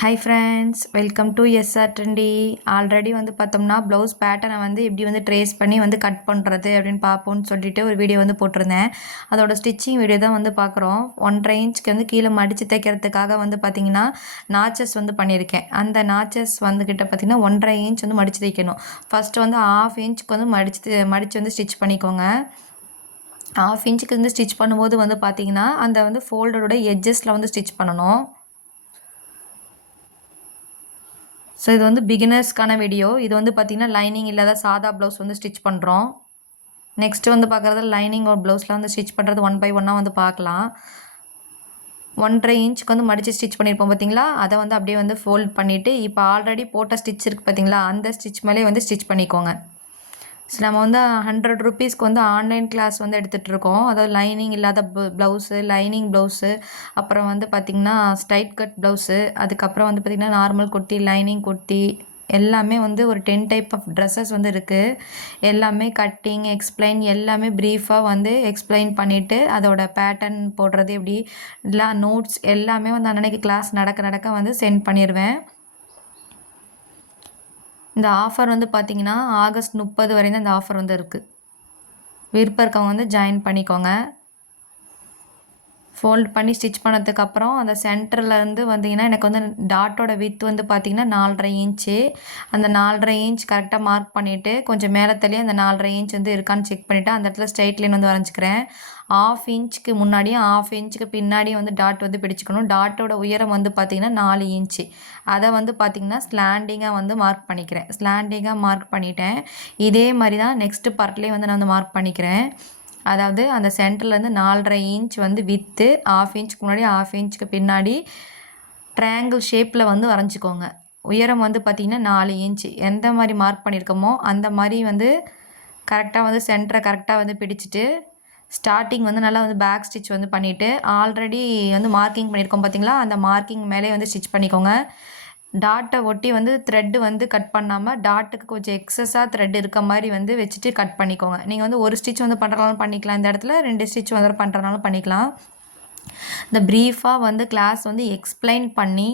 Hi friends, welcome to SR trendy. Already வந்து பார்த்தோம்னா blouse பேட்டர்னை வந்து எப்படி வந்து ட்ரேஸ் பண்ணி வந்து கட் பண்ணுறது அப்படின்னு பார்ப்போம்னு சொல்லிட்டு ஒரு வீடியோ வந்து போட்டிருந்தேன். அதோட ஸ்டிச்சிங் வீடியோ தான் வந்து பார்க்குறோம். 1.5 இன்ச்சுக்கு வந்து கீழே மடித்து தைக்கிறதுக்காக வந்து பார்த்திங்கன்னா நாச்சஸ் வந்து பண்ணியிருக்கேன். அந்த நாச்சஸ் வந்துக்கிட்ட பார்த்திங்கன்னா 1.5 இன்ச் வந்து மடித்து தைக்கணும். ஃபஸ்ட்டு வந்து 1/2 இன்ச்சுக்கு வந்து மடித்து வந்து ஸ்டிச் பண்ணிக்கோங்க. 1/2 இன்ச்சுக்கு வந்து ஸ்டிச் பண்ணும்போது வந்து பார்த்திங்கன்னா அந்த வந்து ஃபோல்டரோட எட்ஜஸில் வந்து ஸ்டிச் பண்ணணும். ஸோ இது வந்து பிகினர்ஸ்க்கான வீடியோ. இது வந்து பார்த்திங்கன்னா லைனிங் இல்லாத சாதா ப்ளவுஸ் வந்து ஸ்டிச் பண்ணுறோம். நெக்ஸ்ட்டு வந்து பார்க்குறது லைனிங் ஒரு ப்ளவுஸில் வந்து ஸ்டிச் பண்ணுறது 1 by 1 வந்து பார்க்கலாம். 1.5 இன்ச்சுக்கு வந்து மடித்து ஸ்டிச் பண்ணியிருப்போம் பார்த்தீங்களா, அதை வந்து அப்படியே வந்து ஃபோல்ட் பண்ணிவிட்டு இப்போ ஆல்ரெடி போட்ட ஸ்டிச் இருக்குது பார்த்தீங்களா, அந்த ஸ்டிச் மேலே வந்து ஸ்டிச் பண்ணிக்கோங்க. ஸோ நம்ம வந்து 100 ருபீஸ்க்கு வந்து ஆன்லைன் கிளாஸ் வந்து எடுத்துகிட்ருக்கோம். அதாவது லைனிங் இல்லாத ப்ளவுஸு, லைனிங் ப்ளவுஸு, அப்புறம் வந்து பார்த்திங்கன்னா ஸ்ட்ரைட் கட் ப்ளவுஸு, அதுக்கப்புறம் வந்து பார்த்திங்கன்னா நார்மல் குர்த்தி, லைனிங் குர்த்தி, எல்லாமே வந்து ஒரு 10 டைப் ஆஃப் ட்ரெஸ்ஸஸ் வந்து இருக்குது. எல்லாமே கட்டிங், எக்ஸ்பிளைன் எல்லாமே ப்ரீஃபாக வந்து எக்ஸ்பிளைன் பண்ணிவிட்டு அதோட பேட்டர்ன் போடுறது எப்படி இல்லை நோட்ஸ் எல்லாமே வந்து அன்னன்னைக்கு கிளாஸ் நடக்க வந்து சென்ட் பண்ணிடுவேன். இந்த ஆஃபர் வந்து பார்த்திங்கன்னா ஆகஸ்ட் 30 வரையும் தான் இந்த ஆஃபர் வந்து இருக்குது. விருப்பம் இருக்கவங்க வந்து ஜாயின் பண்ணிக்கோங்க. ஃபோல்ட் பண்ணி ஸ்டிச் பண்ணதுக்கப்புறம் அந்த சென்டர்லேருந்து வந்தீங்கன்னா எனக்கு வந்து டாட்டோட வித் வந்து பார்த்திங்கன்னா 4.5 இன்ச்சு. அந்த 4.5 இன்ச் கரெக்டாக மார்க் பண்ணிவிட்டு கொஞ்சம் மேலே தள்ளி அந்த 4.5 இன்ச் வந்து இருக்கான்னு செக் பண்ணிவிட்டு அந்த இடத்துல ஸ்ட்ரைட் லைன் வந்து வரைஞ்சிக்கிறேன். 1/2 இன்ச்சுக்கு முன்னாடியும் 1/2 இன்ச்சுக்கு பின்னாடியும் வந்து டாட் வந்து பிடிச்சிக்கணும். டாட்டோட உயரம் வந்து பார்த்திங்கன்னா 4 இன்ச்சு. அதை வந்து பார்த்திங்கன்னா ஸ்லாண்டிங்காக வந்து மார்க் பண்ணிக்கிறேன். ஸ்லாண்டிங்காக மார்க் பண்ணிட்டேன். இதே மாதிரி தான் நெக்ஸ்ட்டு பார்ட்லேயும் வந்து நான் வந்து மார்க் பண்ணிக்கிறேன். அதாவது அந்த சென்டர்லேருந்து 4.5 இன்ச் வந்து வித்து 1/2 இன்ச்சுக்கு முன்னாடி 1/2 இன்ச்சுக்கு பின்னாடி ட்ரையாங்கிள் ஷேப்பில் வந்து வரைஞ்சிக்கோங்க. உயரம் வந்து பார்த்திங்கன்னா 4 இன்ச்சு. எந்த மாதிரி மார்க் பண்ணியிருக்கோமோ அந்த மாதிரி வந்து கரெக்டாக வந்து சென்டரை கரெக்டாக வந்து பிடிச்சிட்டு ஸ்டார்டிங் வந்து நல்லா வந்து பேக் ஸ்டிச் வந்து பண்ணிவிட்டு ஆல்ரெடி வந்து மார்க்கிங் பண்ணியிருக்கோம் பார்த்திங்களா, அந்த மார்க்கிங் மேலே வந்து ஸ்டிச் பண்ணிக்கோங்க. டாட்டை ஒட்டி வந்து த்ரெட்டு வந்து கட் பண்ணாமல் டாட்டுக்கு கொஞ்சம் எக்ஸஸாக த்ரெட் இருக்க மாதிரி வந்து வச்சுட்டு கட் பண்ணிக்கோங்க. நீங்கள் வந்து ஒரு ஸ்டிச் வந்து பண்ணுறனாலும் பண்ணிக்கலாம், இந்த இடத்துல 2 ஸ்டிச் வந்து பண்ணுறனாலும் பண்ணிக்கலாம். இந்த ப்ரீஃபாக வந்து கிளாஸ் வந்து எக்ஸ்பிளைன் பண்ணி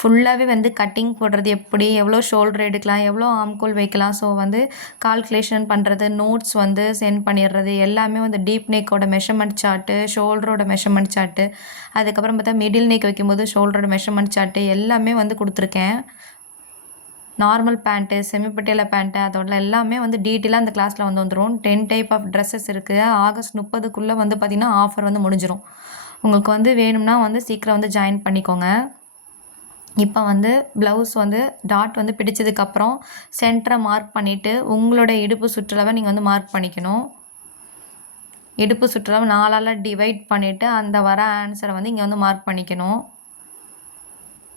ஃபுல்லாகவே வந்து கட்டிங் போடுறது எப்படி, எவ்வளோ ஷோல்டர் எடுக்கலாம், எவ்வளோ ஆம்கோல் வைக்கலாம், ஸோ வந்து கால்குலேஷன் பண்ணுறது, நோட்ஸ் வந்து சென்ட் பண்ணிடுறது எல்லாமே வந்து டீப் நெக்கோட மெஷர்மெண்ட் சார்ட்டு, ஷோல்டரோட மெஷர்மெண்ட் சார்ட்டு, அதுக்கப்புறம் பார்த்தா மிடில் நெக் வைக்கும்போது ஷோல்டரோட மெஷர்மெண்ட் சார்ட்டு எல்லாமே வந்து கொடுத்துருக்கேன். நார்மல் பேண்ட்டு, செமிப்பட்டியாலா பேண்ட்டு, அதோட எல்லாமே வந்து டீட்டெயிலாக அந்த கிளாஸில் வந்து வந்துடும். 10 டைப் ஆஃப் ட்ரெஸ்ஸஸ் இருக்குது. ஆகஸ்ட் 30க்குள்ளே வந்து பார்த்திங்கன்னா ஆஃபர் வந்து முடிஞ்சிடும். உங்களுக்கு வந்து வேணும்னா வந்து சீக்கிரம் வந்து ஜாயின் பண்ணிக்கோங்க. இப்போ வந்து ப்ளவுஸ் வந்து டாட் வந்து பிடிச்சதுக்கப்புறம் சென்டரை மார்க் பண்ணிவிட்டு உங்களோட இடுப்பு சுற்றளவை நீங்கள் வந்து மார்க் பண்ணிக்கணும். இடுப்பு சுற்றளவு 4ஆல் டிவைட் பண்ணிவிட்டு அந்த வர ஆன்சரை வந்து இங்கே வந்து மார்க் பண்ணிக்கணும்.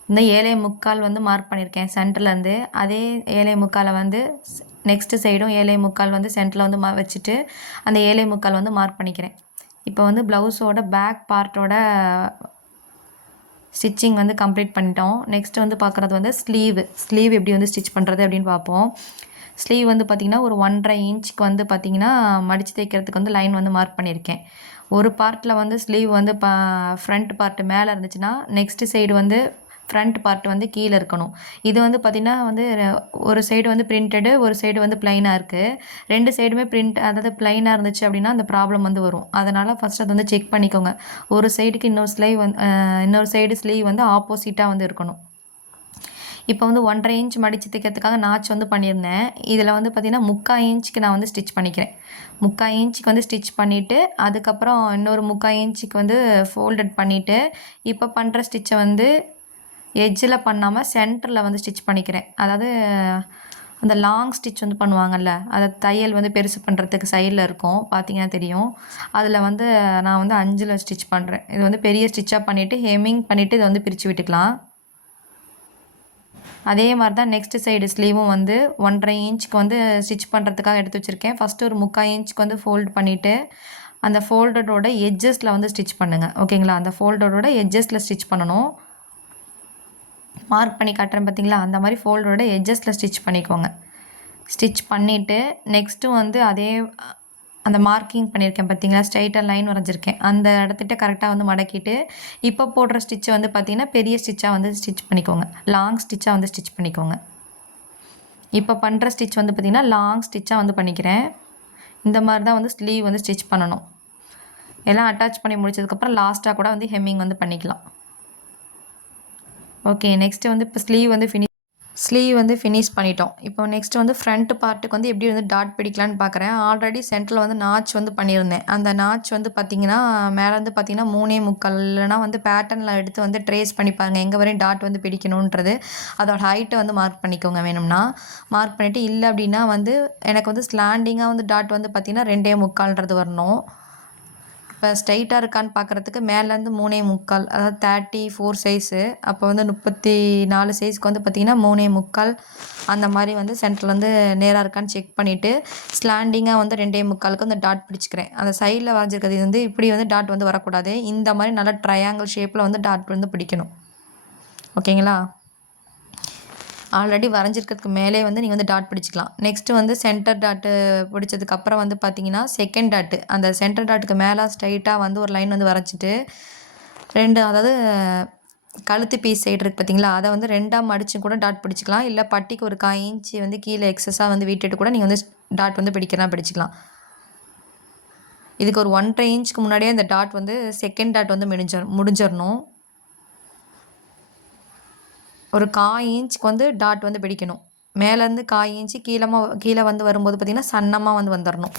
இந்த 7.75 வந்து மார்க் பண்ணியிருக்கேன் சென்டர்லேருந்து. அதே 7.75 வந்து நெக்ஸ்ட்டு சைடும் 7.75 வந்து சென்டரில் வந்து வச்சுட்டு அந்த 7.75 வந்து மார்க் பண்ணிக்கிறேன். இப்போ வந்து ப்ளவுஸோட பேக் பார்ட்டோட ஸ்டிச்சிங் வந்து கம்ப்ளீட் பண்ணிட்டோம். நெக்ஸ்ட் வந்து பார்க்குறது வந்து ஸ்லீவ் எப்படி வந்து ஸ்டிச் பண்ணுறது அப்படின்னு பார்ப்போம். ஸ்லீவ் வந்து பார்த்திங்கன்னா ஒரு 1.5 இன்ச்சுக்கு வந்து பார்த்திங்கன்னா மடித்து தைக்கிறதுக்கு வந்து லைன் வந்து மார்க் பண்ணியிருக்கேன். ஒரு பார்ட்டில் வந்து ஸ்லீவ் வந்து ஃப்ரண்ட் பார்ட்டு மேலே இருந்துச்சுன்னா நெக்ஸ்ட்டு சைடு வந்து ஃப்ரண்ட் பார்ட் வந்து கீழே இருக்கணும். இது வந்து பார்த்திங்கன்னா வந்து ஒரு சைடு வந்து பிரிண்டடு, ஒரு சைடு வந்து ப்ளைனாக இருக்குது. 2 சைடுமே அதாவது ப்ளைனாக இருந்துச்சு அப்படின்னா அந்த ப்ராப்ளம் வந்து வரும். அதனால் ஃபஸ்ட் அதை வந்து செக் பண்ணிக்கோங்க. ஒரு சைடுக்கு இன்னொரு சைடு ஸ்லீவ் வந்து ஆப்போசிட்டாக வந்து இருக்கணும். இப்போ வந்து 1.5 இன்ச் மடித்து தைக்கிறதுக்காக நாச் வந்து பண்ணியிருந்தேன். இதில் வந்து பார்த்திங்கன்னா 3/4 இன்ச்சுக்கு நான் வந்து ஸ்டிச் பண்ணிக்கிறேன். 3/4 இன்ச்சுக்கு வந்து ஸ்டிச் பண்ணிவிட்டு அதுக்கப்புறம் இன்னொரு 3/4 இன்ச்சுக்கு வந்து ஃபோல்டட் பண்ணிவிட்டு இப்போ பண்ணுற ஸ்டிச்சை வந்து எட்ஜில் பண்ணாமல் சென்டரில் வந்து ஸ்டிச் பண்ணிக்கிறேன். அதாவது அந்த லாங் ஸ்டிச் வந்து பண்ணுவாங்கள்ல, அதை தையல் வந்து பெருசு பண்ணுறதுக்கு சைடில் இருக்கும் பார்த்திங்கன்னா தெரியும். அதில் வந்து நான் வந்து 5ல் ஸ்டிச் பண்ணுறேன். இது வந்து பெரிய ஸ்டிச்சாக பண்ணிவிட்டு ஹெம்மிங் பண்ணிவிட்டு இதை வந்து பிரித்து விட்டுக்கலாம். அதே மாதிரி தான் நெக்ஸ்ட் சைடு ஸ்லீவும் வந்து 1.5 இன்ச்சுக்கு வந்து ஸ்டிச் பண்ணுறதுக்காக எடுத்து வச்சுருக்கேன். ஃபஸ்ட்டு ஒரு 3/4 இன்ச்சுக்கு வந்து ஃபோல்ட் பண்ணிவிட்டு அந்த ஃபோல்டரோட எட்ஜஸில் வந்து ஸ்டிச் பண்ணுங்கள். ஓகேங்களா, அந்த ஃபோல்டரோட எட்ஜஸில் ஸ்டிச் பண்ணணும். மார்க் பண்ணி காட்டுறேன் பார்த்திங்களா, அந்த மாதிரி ஃபோல்டரோட எட்ஜஸில் ஸ்டிச் பண்ணிக்கோங்க. ஸ்டிச் பண்ணிவிட்டு நெக்ஸ்ட்டு வந்து அதே அந்த மார்க்கிங் பண்ணியிருக்கேன் பார்த்தீங்களா, ஸ்ட்ரைட்டாக லைன் வரைஞ்சிருக்கேன். அந்த இடத்துட்ட கரெக்டாக வந்து மடக்கிட்டு, இப்போ போடுற ஸ்டிச்சை வந்து பார்த்தீங்கன்னா, பெரிய ஸ்டிச்சாக வந்து ஸ்டிச் பண்ணிக்கோங்க. லாங் ஸ்டிச்சாக வந்து ஸ்டிச் பண்ணிக்கோங்க. இப்போ பண்ணுற ஸ்டிச் வந்து பார்த்திங்கன்னா லாங் ஸ்டிச்சாக வந்து பண்ணிக்கிறேன். இந்த மாதிரி தான் வந்து ஸ்லீவ் வந்து ஸ்டிச் பண்ணணும். எல்லாம் அட்டாச் பண்ணி முடிச்சதுக்கப்புறம் லாஸ்ட்டாக கூட வந்து ஹெம்மிங் வந்து பண்ணிக்கலாம். ஓகே, நெக்ஸ்ட்டு வந்து இப்போ ஸ்லீவ் வந்து ஃபினிஷ் பண்ணிட்டோம். இப்போ நெக்ஸ்ட் வந்து ஃப்ரண்ட் பார்ட்டுக்கு வந்து எப்படி வந்து டாட் பிடிக்கலான்னு பார்க்குறேன். ஆல்ரெடி சென்டரில் வந்து நாச் வந்து பண்ணியிருந்தேன். அந்த நாச் வந்து பார்த்திங்கன்னா மேலே வந்து பார்த்திங்கன்னா 3.75 இல்லைனா வந்து பேட்டர்னில் எடுத்து வந்து ட்ரேஸ் பண்ணி பாருங்கள் எங்கே வரையும் டாட் வந்து பிடிக்கணுன்றது. அதோட ஹைட்டை வந்து மார்க் பண்ணிக்கோங்க வேணும்னா. மார்க் பண்ணிவிட்டு இல்லை அப்படின்னா வந்து எனக்கு வந்து ஸ்லாண்டிங்காக வந்து டாட் வந்து பார்த்திங்கன்னா 2.75 வரணும். இப்போ ஸ்ட்ரைட்டாக இருக்கான்னு பார்க்குறதுக்கு மேலேருந்து 3.75, அதாவது 34 சைஸு. அப்போ வந்து 34 சைஸ்க்கு வந்து பார்த்திங்கன்னா 3.75 அந்த மாதிரி வந்து சென்டர்லேருந்து நேராக இருக்கான்னு செக் பண்ணிவிட்டு ஸ்லாண்டிங்காக வந்து 2.75க்கு வந்து டாட் பிடிச்சிக்கிறேன். அந்த சைடில் வரைஞ்சிருக்கிறது வந்து இப்படி வந்து டாட் வந்து வரக்கூடாது. இந்த மாதிரி நல்லா ட்ரையாங்கிள் ஷேப்பில் வந்து டாட் வந்து பிடிக்கணும். ஓகேங்களா? ஆல்ரெடி வரைஞ்சிருக்கிறதுக்கு மேலே வந்து நீங்கள் வந்து டாட் பிடிச்சிக்கலாம். நெக்ஸ்ட்டு வந்து சென்டர் டாட்டு பிடிச்சதுக்கப்புறம் வந்து பார்த்தீங்கன்னா செகண்ட் டாட்டு, அந்த சென்டர் டாட்டுக்கு மேலே ஸ்ட்ரைட்டாக வந்து ஒரு லைன் வந்து வரைச்சிட்டு 2, அதாவது கழுத்து பீஸ் சைடு இருக்குது பார்த்தீங்களா, அதை வந்து 2ஆக மடித்து கூட டாட் பிடிச்சிக்கலாம். இல்லை பட்டிக்கு ஒரு 1/4 இன்ச்சு வந்து கீழே எக்ஸஸாக வந்து விட்டுட்டு கூட நீங்கள் வந்து டாட் வந்து பிடிச்சிக்கலாம். இதுக்கு ஒரு 1.5 இன்ச்சுக்கு முன்னாடியே அந்த டாட் வந்து செகண்ட் டாட் வந்து முடிஞ்சிடணும். ஒரு 1/4 இன்ச்சுக்கு வந்து டாட் வந்து பிடிக்கணும். மேலேருந்து 1/4 இன்ச்சு கீழே வந்து வரும்போது பார்த்திங்கன்னா சன்னமாக வந்து வந்துடணும்.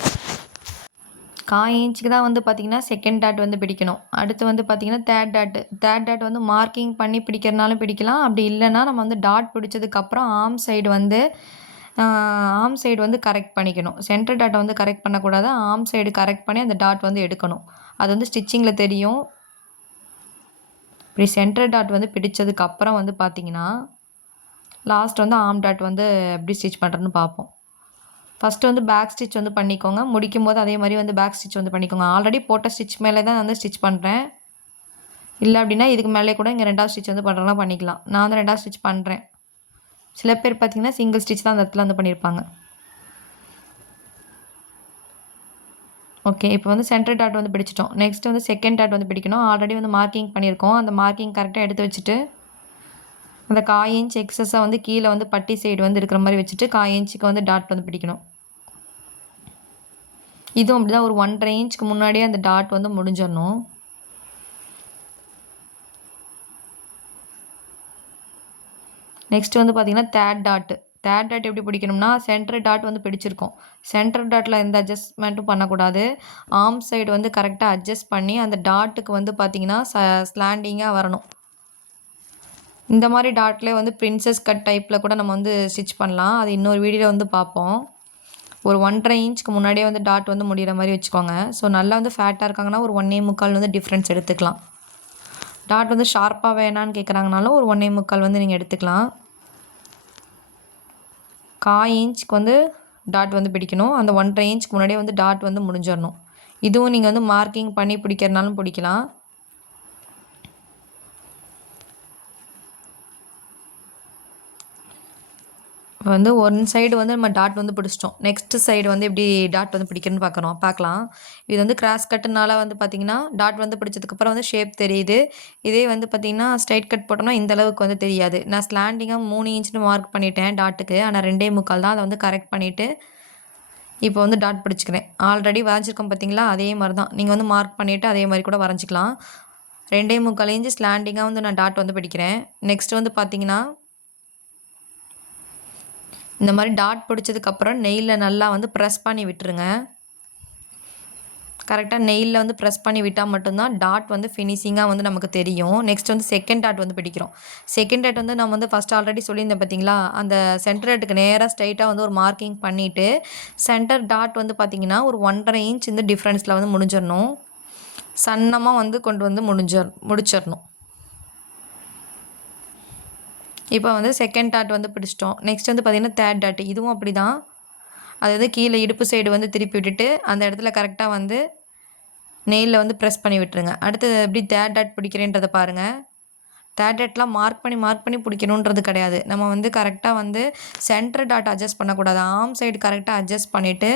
1/4 இன்ச்சுக்கு தான் வந்து பார்த்திங்கன்னா செகண்ட் டாட் வந்து பிடிக்கணும். அடுத்து வந்து பார்த்திங்கன்னா தேர்ட் டாட் வந்து மார்க்கிங் பண்ணி பிடிக்கிறனாலும் பிடிக்கலாம். அப்படி இல்லைன்னா நம்ம வந்து டாட் பிடிச்சதுக்கப்புறம் ஆர்ம் சைடு வந்து கரெக்ட் பண்ணிக்கணும். சென்டர் டாட்டை வந்து கரெக்ட் பண்ணக்கூடாது. ஆர்ம் சைடு கரெக்ட் பண்ணி அந்த டாட் வந்து எடுக்கணும். அது வந்து ஸ்டிச்சிங்கில் தெரியும். இப்படி சென்டர் டாட் வந்து பிடிச்சதுக்கப்புறம் வந்து பார்த்திங்கன்னா லாஸ்ட் வந்து ஆர்ம் டாட் வந்து எப்படி ஸ்டிச் பண்ணுறதுன்னு பார்ப்போம். ஃபஸ்ட்டு வந்து பேக் ஸ்டிச் வந்து பண்ணிக்கோங்க. முடிக்கும் போது அதே மாதிரி வந்து பேக் ஸ்டிச் வந்து பண்ணிக்கோங்க. ஆல்ரெடி போட்ட ஸ்டிச் மேலே தான் வந்து ஸ்டிச் பண்ணுறேன். இல்லை அப்படின்னா இதுக்கு மேலே கூட இங்கே 2வது ஸ்டிச் வந்து பண்ணுறதுலாம் பண்ணிக்கலாம். நான் வந்து 2வது ஸ்டிச் பண்ணுறேன். சில பேர் பார்த்திங்கன்னா சிங்கிள் ஸ்டிச் தான் அந்த இடத்துல வந்து பண்ணியிருப்பாங்க. ஓகே, இப்போ வந்து சென்டர் டாட் வந்து பிடிச்சிட்டோம். நெக்ஸ்ட் வந்து செகண்ட் டாட் வந்து பிடிக்கணும். ஆல்ரெடி வந்து மார்க்கிங் பண்ணியிருக்கோம். அந்த மார்க்கிங் கரெக்டாக எடுத்து வச்சுட்டு அந்த 1/4 இன்ச் எக்ஸஸாக வந்து கீழே வந்து பட்டி சைடு வந்து இருக்கிற மாதிரி வச்சுட்டு 1/4 இன்ச்சுக்கு வந்து டாட் வந்து பிடிக்கணும். இதுவும் அப்படி தான் ஒரு 1.5 இன்ச்சுக்கு முன்னாடியே அந்த டாட் வந்து முடிஞ்சிடணும். நெக்ஸ்ட் வந்து பார்த்திங்கன்னா தேர்ட் டாட் எப்படி பிடிக்கணும்னா சென்டர் டாட் வந்து பிடிச்சிருக்கோம். சென்டர் டாட்டில் எந்த அட்ஜஸ்ட்மெண்ட்டும் பண்ணக்கூடாது. ஆர்ம் சைடு வந்து கரெக்டாக அட்ஜஸ்ட் பண்ணி அந்த டாட்டுக்கு வந்து பார்த்திங்கன்னா ஸ்லாண்டிங்காக வரணும். இந்த மாதிரி டாட்லேயே வந்து பிரின்சஸ் கட் டைப்பில் கூட நம்ம வந்து ஸ்டிச் பண்ணலாம். அது இன்னொரு வீடியோவில் வந்து பார்ப்போம். ஒரு 1.5 இன்ச்சுக்கு முன்னாடியே வந்து டாட் வந்து முடிகிற மாதிரி வச்சுக்கோங்க. ஸோ நல்லா வந்து ஃபேட்டாக இருக்காங்கன்னா ஒரு 1.25 வந்து டிஃப்ரென்ஸ் எடுத்துக்கலாம். டாட் வந்து ஷார்ப்பாக வேணான்னு கேட்குறாங்கனாலும் ஒரு 1.25 வந்து நீங்கள் எடுத்துக்கலாம். 1/4 இன்ச்சுக்கு வந்து டாட் வந்து பிடிக்கணும். அந்த 1.5 இன்ச்சுக்கு முன்னாடியே வந்து டாட் வந்து முடிஞ்சிடணும். இதுவும் நீங்கள் வந்து மார்க்கிங் பண்ணி பிடிக்கிறனாலும் பிடிக்கலாம். வந்து ஒன் சைடு வந்து நம்ம டாட் வந்து பிடிச்சிட்டோம். நெக்ஸ்ட் சைடு வந்து எப்படி டாட் வந்து பிடிக்கணும்னு பார்க்கலாம். இது வந்து கிராஸ் கட்டுனால வந்து பார்த்திங்கன்னா டாட் வந்து பிடிச்சதுக்கப்புறம் வந்து ஷேப் தெரியுது. இதே வந்து பார்த்திங்கன்னா ஸ்ட்ரைட் கட் போட்டோம்னா இந்த அளவுக்கு வந்து தெரியாது. நான் ஸ்லாண்டிங்காக 3 இன்ச்சுன்னு மார்க் பண்ணிட்டேன் டாட்டுக்கு. ஆனால் 2.25 தான். அதை வந்து கரெக்ட் பண்ணிவிட்டு இப்போ வந்து டாட் பிடிச்சிக்கிறேன். ஆல்ரெடி வரைஞ்சிருக்கோம் பார்த்திங்களா, அதே மாதிரி தான் நீங்கள் வந்து மார்க் பண்ணிவிட்டு அதே மாதிரி கூட வரைஞ்சிக்கலாம். 2.25 இன்ச்சு ஸ்லாண்டிங்காக வந்து நான் டாட் வந்து பிடிக்கிறேன். நெக்ஸ்ட் வந்து பார்த்திங்கன்னா இந்த மாதிரி டாட் பிடிச்சதுக்கப்புறம் நெயிலில் நல்லா வந்து ப்ரெஸ் பண்ணி விட்டுருங்க. கரெக்டாக நெயிலில் வந்து ப்ரெஸ் பண்ணி விட்டால் மட்டும்தான் டாட் வந்து ஃபினிஷிங்காக வந்து நமக்கு தெரியும். நெக்ஸ்ட் வந்து செகண்ட் டாட் வந்து பிடிக்கிறோம். செகண்ட் டாட் வந்து நம்ம வந்து ஃபஸ்ட் ஆல்ரெடி சொல்லியிருந்தேன் பார்த்தீங்களா, அந்த சென்டர் டாட்டுக்கு நேராக ஸ்ட்ரைட்டாக வந்து ஒரு மார்க்கிங் பண்ணிவிட்டு சென்டர் டாட் வந்து பார்த்திங்கன்னா ஒரு 1.5 இன்ச் இந்த டிஃப்ரென்ஸில் வந்து முடிஞ்சிடணும். சன்னமாக வந்து கொண்டு வந்து முடிச்சிடணும். இப்போ வந்து செகண்ட் டாட் வந்து பிடிச்சிட்டோம். நெக்ஸ்ட் வந்து பார்த்திங்கன்னா தேர்ட் டாட். இதுவும் அப்படி தான். அதாவது கீழே இடுப்பு சைடு வந்து திருப்பி விட்டுட்டு அந்த இடத்துல கரெக்டாக வந்து நெயிலில் வந்து ப்ரெஸ் பண்ணி விட்டுருங்க. அடுத்து எப்படி தேர்ட் டாட் பிடிக்கிறேன்றதை பாருங்கள். தேர்ட் மார்க் பண்ணி பிடிக்கணுன்றது கிடையாது. நம்ம வந்து கரெக்டாக வந்து சென்டர் டாட் அட்ஜஸ்ட் பண்ணக்கூடாது. ஆர்ம் சைடு கரெக்டாக அட்ஜஸ்ட் பண்ணிவிட்டு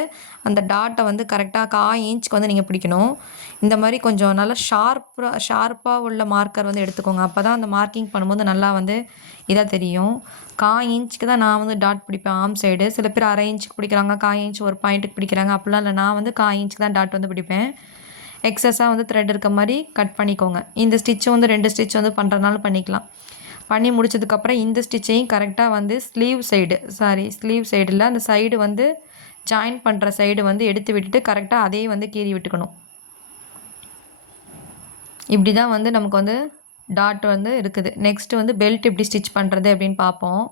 அந்த டாட்டை வந்து கரெக்டாக 1/4 இன்ச்சுக்கு வந்து நீங்கள் பிடிக்கணும். இந்த மாதிரி கொஞ்சம் நல்லா ஷார்ப்பாக உள்ள மார்க்கர் வந்து எடுத்துக்கோங்க. அப்போ தான் அந்த மார்க்கிங் பண்ணும்போது நல்லா வந்து இதாக தெரியும். 1/4 இன்ச்சுக்கு தான் நான் வந்து டாட் பிடிப்பேன் ஆர்ம் சைடு. சில பேர் 1/2 இன்ச்சுக்கு பிடிக்கிறாங்க, 1/4 இன்ச் ஒரு பாயிண்ட்டுக்கு பிடிக்கிறாங்க. அப்படிலாம் இல்லை, நான் வந்து 1/4 இன்ச்சுக்கு தான் டாட் வந்து பிடிப்பேன். எக்ஸஸாக வந்து த்ரெட் இருக்க மாதிரி கட் பண்ணிக்கோங்க. இந்த ஸ்டிச்சு வந்து 2 ஸ்டிச் வந்து பண்ணுறதுனால பண்ணிக்கலாம். பண்ணி முடிச்சதுக்கப்புறம் இந்த ஸ்டிச்சையும் கரெக்டாக வந்து ஸ்லீவ் சைடில் அந்த சைடு வந்து ஜாயின் பண்ணுற சைடு வந்து எடுத்து விட்டுட்டு கரெக்டாக அதையும் வந்து கீறி விட்டுக்கணும். இப்படி தான் வந்து நமக்கு வந்து டாட் வந்து இருக்குது. நெக்ஸ்ட்டு வந்து பெல்ட் எப்படி ஸ்டிச் பண்ணுறது அப்படின்னு பார்ப்போம்.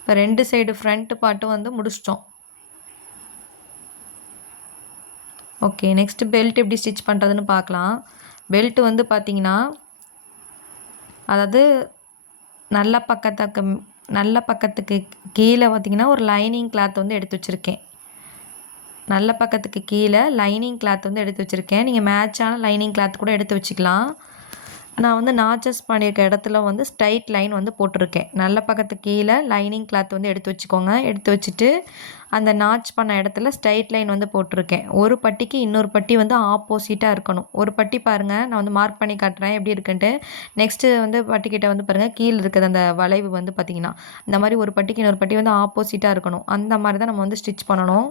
இப்போ 2 சைடு ஃப்ரண்ட் பார்ட்டும் வந்து முடிச்சிட்டோம். ஓகே, நெக்ஸ்ட்டு பெல்ட் எப்படி ஸ்டிச் பண்ணுறதுன்னு பார்க்கலாம். பெல்ட் வந்து பார்த்திங்கன்னா, அதாவது நல்ல பக்கத்துக்கு கீழே பார்த்திங்கன்னா ஒரு லைனிங் கிளாத் வந்து எடுத்து வச்சுருக்கேன். நல்ல பக்கத்துக்கு கீழே லைனிங் கிளாத் வந்து எடுத்து வச்சுருக்கேன். நீங்கள் மேட்சான லைனிங் கிளாத் கூட எடுத்து வச்சுக்கலாம். நான் வந்து நாச்சஸ் பண்ணியிருக்க இடத்துல வந்து ஸ்ட்ரைட் லைன் வந்து போட்டிருக்கேன். நல்ல பக்கத்துக்கு கீழே லைனிங் கிளாத் வந்து எடுத்து வச்சுக்கோங்க. எடுத்து வச்சுட்டு அந்த நாச் பண்ண இடத்துல ஸ்ட்ரைட் லைன் வந்து போட்டிருக்கேன். ஒரு பட்டிக்கு இன்னொரு பட்டி வந்து ஆப்போசிட்டாக இருக்கணும். ஒரு பட்டி பாருங்கள், நான் வந்து மார்க் பண்ணி காட்டுறேன் எப்படி இருக்குன்ட்டு. நெக்ஸ்ட்டு வந்து பட்டிக்கிட்ட வந்து பாருங்கள், கீழே இருக்கிறது அந்த வளைவு வந்து பார்த்திங்கன்னா இந்த மாதிரி ஒரு பட்டிக்கு இன்னொரு பட்டி வந்து ஆப்போசிட்டாக இருக்கணும். அந்த மாதிரி தான் நம்ம வந்து ஸ்டிச் பண்ணணும்.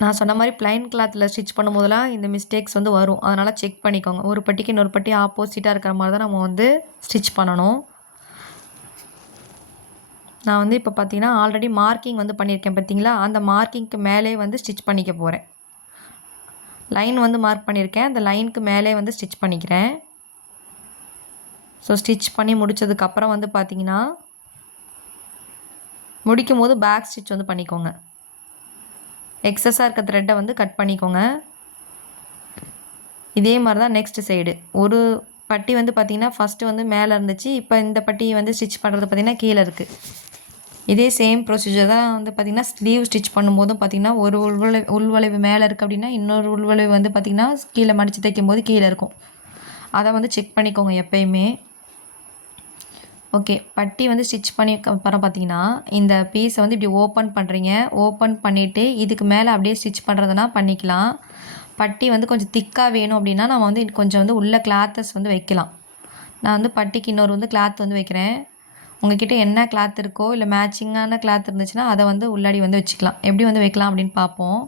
நான் சொன்ன மாதிரி ப்ளைன் கிளாத்தில் ஸ்டிச் பண்ணும்போதெல்லாம் இந்த மிஸ்டேக்ஸ் வந்து வரும். அதனால் செக் பண்ணிக்கோங்க. ஒரு பட்டிக்கு இன்னொரு பட்டி ஆப்போசிட்டாக இருக்கிற மாதிரி தான் நம்ம வந்து ஸ்டிச் பண்ணணும். நான் வந்து இப்போ பார்த்தீங்கன்னா ஆல்ரெடி மார்க்கிங் வந்து பண்ணியிருக்கேன் பார்த்தீங்களா, அந்த மார்க்கிங்க்கு மேலே வந்து ஸ்டிச் பண்ணிக்க போகிறேன். லைன் வந்து மார்க் பண்ணியிருக்கேன், அந்த லைனுக்கு மேலே வந்து ஸ்டிச் பண்ணிக்கிறேன். ஸோ ஸ்டிச் பண்ணி முடித்ததுக்கப்புறம் வந்து பார்த்திங்கன்னா முடிக்கும் போது பேக் ஸ்டிச் வந்து பண்ணிக்கோங்க. எக்ஸஸாக இருக்க த்ரெட்டை வந்து கட் பண்ணிக்கோங்க. இதே மாதிரி தான் நெக்ஸ்ட் சைடு. ஒரு பட்டி வந்து பார்த்திங்கன்னா ஃபஸ்ட்டு வந்து மேலே இருந்துச்சு, இப்போ இந்த பட்டி வந்து ஸ்டிச் பண்ணுறது பார்த்திங்கன்னா கீழே இருக்குது. இதே சேம் ப்ரொசீஜர் தான் வந்து பார்த்திங்கன்னா ஸ்லீவ் ஸ்டிச் பண்ணும்போதும் பார்த்திங்கன்னா ஒரு உள்வளைவு மேலே இருக்குது அப்படின்னா இன்னொரு உள்வளைவு வந்து பார்த்திங்கன்னா கீழே மடித்து தைக்கும்போது கீழே இருக்கும். அதை வந்து செக் பண்ணிக்கோங்க எப்பயுமே. ஓகே, பட்டி வந்து ஸ்டிச் பண்ணி அப்புறம் பார்த்தீங்கன்னா இந்த பீஸை வந்து இப்படி ஓப்பன் பண்ணுறீங்க. ஓப்பன் பண்ணிவிட்டு இதுக்கு மேலே அப்படியே ஸ்டிச் பண்ணுறதுனா பண்ணிக்கலாம். பட்டி வந்து கொஞ்சம் திக்காக வேணும் அப்படின்னா நம்ம வந்து கொஞ்சம் வந்து உள்ள கிளாத்தஸ் வந்து வைக்கலாம். நான் வந்து பட்டிக்கு இன்னொரு வந்து கிளாத் வந்து வைக்கிறேன். உங்கள்கிட்ட என்ன கிளாத் இருக்கோ இல்லை மேட்சிங்கான கிளாத் இருந்துச்சுன்னா அதை வந்து உள்ளாடி வந்து வச்சுக்கலாம். எப்படி வந்து வைக்கலாம் அப்படின்னு பார்ப்போம்.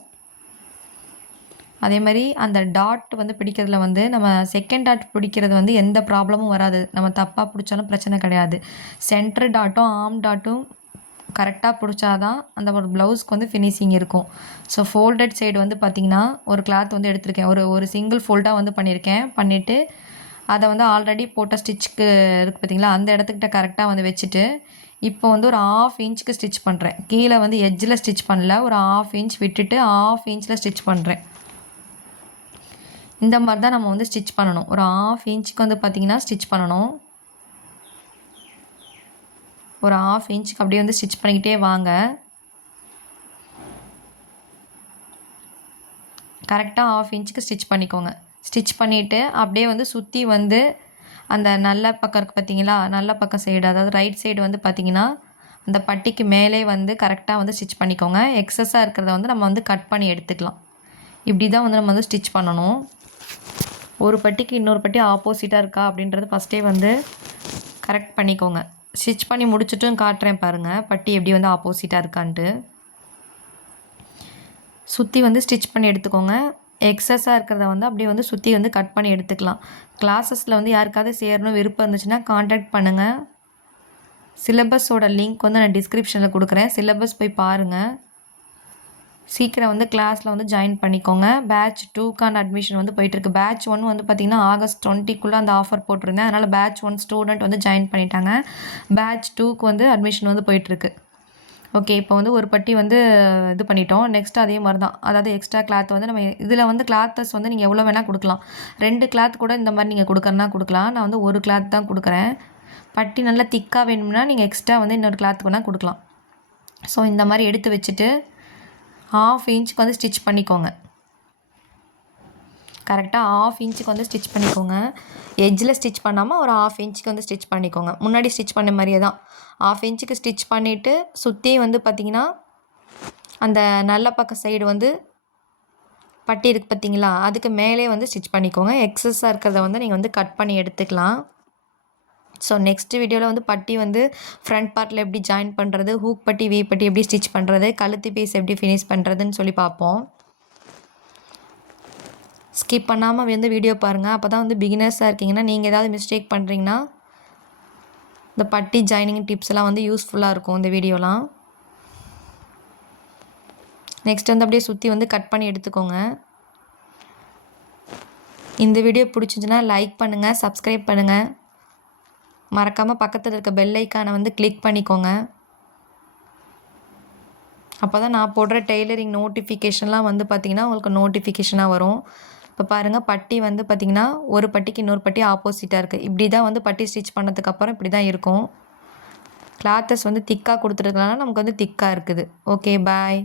அதே மாதிரி அந்த டாட் வந்து பிடிக்கிறதுல வந்து நம்ம செகண்ட் டாட் பிடிக்கிறது வந்து எந்த ப்ராப்ளமும் வராது. நம்ம தப்பாக பிடிச்சாலும் பிரச்சனை கிடையாது. சென்டர் டாட்டும் ஆர்ம் டாட்டும் கரெக்டாக பிடிச்சாதான் அந்த ஒரு ப்ளவுஸ்க்கு வந்து ஃபினிஷிங் இருக்கும். ஸோ ஃபோல்டட் சைடு வந்து பார்த்திங்கன்னா ஒரு கிளாத் வந்து எடுத்திருக்கேன். ஒரு சிங்கிள் ஃபோல்டாக வந்து பண்ணியிருக்கேன். பண்ணிவிட்டு அதை வந்து ஆல்ரெடி போட்ட ஸ்டிச்சுக்கு இருக்குது பார்த்திங்களா, அந்த இடத்துக்கிட்ட கரெக்டாக வந்து வச்சுட்டு இப்போ வந்து ஒரு 1/2 இன்ச்சுக்கு ஸ்டிச் பண்ணுறேன். கீழே வந்து எட்ஜில் ஸ்டிச் பண்ணல, ஒரு 1/2 இன்ச் விட்டுட்டு 1/2 இன்ச்சில் ஸ்டிச் பண்ணுறேன். இந்த மாதிரி தான் நம்ம வந்து ஸ்டிச் பண்ணணும். ஒரு 1/2 இன்ச்சுக்கு வந்து பார்த்திங்கன்னா ஸ்டிச் பண்ணணும். ஒரு 1/2 இன்ச்சுக்கு அப்படியே வந்து ஸ்டிச் பண்ணிக்கிட்டே வாங்க. கரெக்டாக 1/2 இன்ச்சுக்கு ஸ்டிச் பண்ணிக்கோங்க. ஸ்டிச் பண்ணிவிட்டு அப்படியே வந்து சுற்றி வந்து அந்த நல்ல பக்கம் இருக்குது பார்த்தீங்களா, நல்ல பக்கம் சைடு அதாவது ரைட் சைடு வந்து பார்த்திங்கன்னா அந்த பட்டிக்கு மேலே வந்து கரெக்டாக வந்து ஸ்டிச் பண்ணிக்கோங்க. எக்ஸஸாக இருக்கிறத வந்து நம்ம வந்து கட் பண்ணி எடுத்துக்கலாம். இப்படி தான் வந்து நம்ம வந்து ஸ்டிச் பண்ணணும். ஒரு பட்டிக்கு இன்னொரு பட்டி ஆப்போசிட்டாக இருக்கா அப்படின்றது ஃபஸ்ட்டே வந்து கரெக்ட் பண்ணிக்கோங்க. ஸ்டிச் பண்ணி முடிச்சுட்டும் காட்டுறேன் பாருங்கள் பட்டி எப்படி வந்து ஆப்போசிட்டாக இருக்கான்ட்டு. சுற்றி வந்து ஸ்டிச் பண்ணி எடுத்துக்கோங்க. எக்ஸஸாக இருக்கிறத வந்து அப்படியே வந்து சுற்றி வந்து கட் பண்ணி எடுத்துக்கலாம். கிளாஸஸில் வந்து யாருக்காவது சேரணும் விருப்பம் இருந்துச்சுன்னா கான்டாக்ட் பண்ணுங்கள். சிலபஸோட லிங்க் வந்து நான் டிஸ்கிரிப்ஷனில் கொடுக்குறேன். சிலபஸ் போய் பாருங்கள். சீக்கிரம் வந்து கிளாஸில் வந்து ஜாயின் பண்ணிக்கோங்க. பேட்ச் 2க்கான அட்மிஷன் வந்து போயிட்டுருக்கு. பேட்ச் 1 வந்து பார்த்திங்கன்னா ஆகஸ்ட் 20க்குள்ளே அந்த ஆஃபர் போட்டிருந்தேன். அதனால் பேட்ச் 1 ஸ்டூடெண்ட் வந்து ஜாயின் பண்ணிட்டாங்க. பேட்ச் 2க்கு வந்து அட்மிஷன் வந்து போயிட்டுருக்கு. ஓகே, இப்போ வந்து ஒரு பட்டி வந்து இது பண்ணிட்டோம். நெக்ஸ்ட்டு அதே மாதிரி தான், அதாவது எக்ஸ்ட்ரா கிளாத் வந்து நம்ம இதில் வந்து கிளாத்தஸ் வந்து நீங்கள் எவ்வளோ வேணால் கொடுக்கலாம். 2 கிளாத் கூட இந்த மாதிரி நீங்கள் கொடுக்குறனா கொடுக்கலாம். நான் வந்து ஒரு கிளாத் தான் கொடுக்குறேன். பட்டி நல்லா திக்காக வேணும்னா நீங்கள் எக்ஸ்ட்ரா வந்து இன்னொரு கிளாத் வேணால் கொடுக்கலாம். ஸோ இந்த மாதிரி எடுத்து வச்சுட்டு 1/2 இன்ச்சுக்கு வந்து ஸ்டிச் பண்ணிக்கோங்க. கரெக்டாக 1/2 இன்ச்சுக்கு வந்து ஸ்டிச் பண்ணிக்கோங்க. எட்ஜில் ஸ்டிச் பண்ணாமல் ஒரு 1/2 இன்ச்சுக்கு வந்து ஸ்டிச் பண்ணிக்கோங்க. முன்னாடி ஸ்டிச் பண்ண மாதிரியே தான் 1/2 இன்ச்சுக்கு ஸ்டிச் பண்ணிவிட்டு சுற்றி வந்து பார்த்திங்கன்னா அந்த நல்ல பக்கம் சைடு வந்து பட்டி இருக்குது பார்த்தீங்களா, அதுக்கு மேலே வந்து ஸ்டிச் பண்ணிக்கோங்க. எக்ஸஸாக இருக்கிறத வந்து நீங்கள் வந்து கட் பண்ணி எடுத்துக்கலாம். ஸோ நெக்ஸ்ட் வீடியோவில் வந்து பட்டி வந்து ஃப்ரண்ட் பார்ட்டில் எப்படி ஜாயின் பண்ணுறது, ஹூக் பட்டி வி பட்டி எப்படி ஸ்டிச் பண்ணுறது, கழுத்து பீஸ் எப்படி ஃபினிஷ் பண்ணுறதுன்னு சொல்லி பார்ப்போம். ஸ்கிப் பண்ணாமல் வந்து வீடியோ பாருங்கள். அப்போ தான் வந்து பிகினர்ஸாக இருக்கீங்கன்னா நீங்கள் ஏதாவது மிஸ்டேக் பண்ணுறீங்கன்னா இந்த பட்டி ஜாயினிங் டிப்ஸ் எல்லாம் வந்து யூஸ்ஃபுல்லாக இருக்கும் இந்த வீடியோலாம். நெக்ஸ்ட் வந்து அப்படியே சுற்றி வந்து கட் பண்ணி எடுத்துக்கோங்க. இந்த வீடியோ பிடிச்சிச்சுன்னா லைக் பண்ணுங்கள், சப்ஸ்கிரைப் பண்ணுங்கள். மறக்காமல் பக்கத்தில் இருக்க பெல் ஐக்கானை வந்து கிளிக் பண்ணிக்கோங்க. அப்போ தான் நான் போடுற டெய்லரிங் நோட்டிஃபிகேஷன்லாம் வந்து பார்த்திங்கன்னா உங்களுக்கு நோட்டிஃபிகேஷனாக வரும். இப்போ பாருங்கள் பட்டி வந்து பார்த்திங்கன்னா ஒரு பட்டிக்கு இன்னொரு பட்டி ஆப்போசிட்டாக இருக்குது. இப்படி தான் வந்து பட்டி ஸ்டிச் பண்ணதுக்கப்புறம் இப்படி தான் இருக்கும். கிளாத்தஸ் வந்து திக்காக கொடுத்துருக்கனால நமக்கு வந்து திக்காக இருக்குது. ஓகே, பாய்.